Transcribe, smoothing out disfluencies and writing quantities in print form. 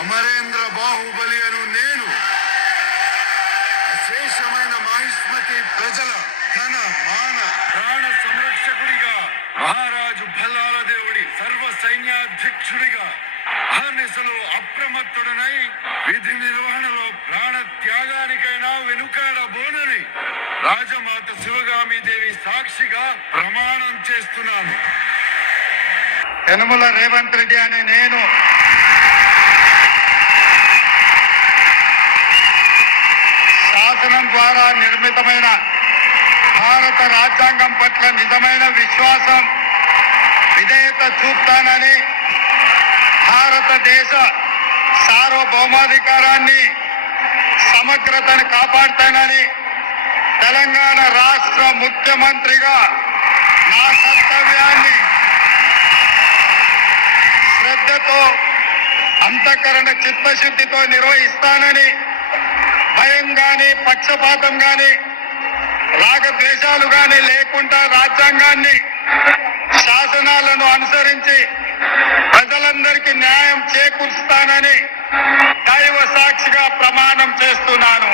అమరేంద్ర బాహుబలి అను నేను అశేషమైన మహిష్మతి ప్రజల ధన మాన ప్రాణ సంరక్షకుడిగా, మహారాజు భల్లాల దేవుడి సర్వ సైన్యాధ్యక్షుడిగా అహర్నిశలో అప్రమత్తుడనై విధి నిర్వహణలో ప్రాణ త్యాగానికైనా వెనుకాడబోనని రాజమాత శివగామి దేవి సాక్షిగా ప్రమాణం చేస్తున్నాను. యనమల రేవంత్ రెడ్డి అనే నేను శాసనం ద్వారా నిర్మితమైన భారత రాజ్యాంగం పట్ల నిజమైన విశ్వాసం, విధేయత చూపుతానని, భారతదేశ సార్వభౌమాధికారాన్ని, సమగ్రతను కాపాడుతానని, తెలంగాణ రాష్ట్ర ముఖ్యమంత్రిగా నా కర్తవ్యాన్ని శ్రద్ధతో, అంతఃకరణ చిత్తశుద్ధితో నిర్వహిస్తానని, భయం గాని, పక్షపాతం గాని, రాగద్వేషాలు గాని లేకుండా రాజ్యాంగాన్ని, శాసనాలను అనుసరించి ప్రజలందరికీ న్యాయం చేకూరుస్తానని దైవ సాక్షిగా ప్రమాణం చేస్తున్నాను.